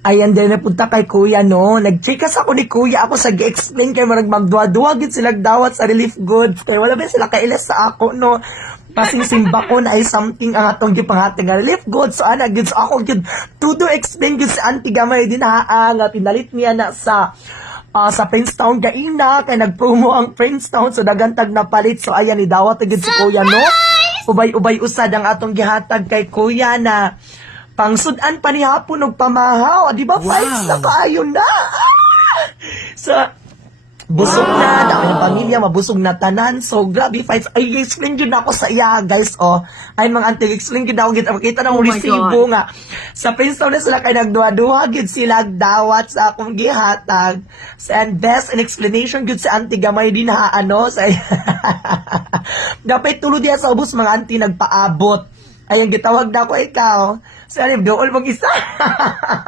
Ayan din napunta kay kuya no. Nag-chickas ako ni kuya ako sa gi-explain kay marag magduwa-duwa gid sila dawat sa relief goods. Kaya wala ba sila kailas sa ako no. Pasingsimba ko na ay something ang atong gipanghatag nga relief goods. So ana gid so ako gid to explain gid sa auntie gamay din ha nga pinalit niya na sa Princetown gaina kay nagpromo ang Princetown so dagantag na palit. So ayan ni dawat gid si kuya no. Ubay-ubay usad ang atong gihatag kay kuya na pangsudan pa ni hapon og pamahaw. Di ba, fights na kaayo na? So, busog na, dami ng pamilya, mabusog na tanan. So, grabe, fights. Ay, explain yun ako sa iya, guys, oh. Ay, mga auntie, explain yun ako, makita ng resibo nga. Sa Princeton na sila kay nagduha-duha, gid sila dawat sa akong gihatag. So, and best in explanation, gid sa auntie, gamay din ha, ano, sa dapat tulo diya sa ubos, mga auntie, nagpaabot. Ayun, gitawag na ko ikaw. Sorry, dool mag-isa.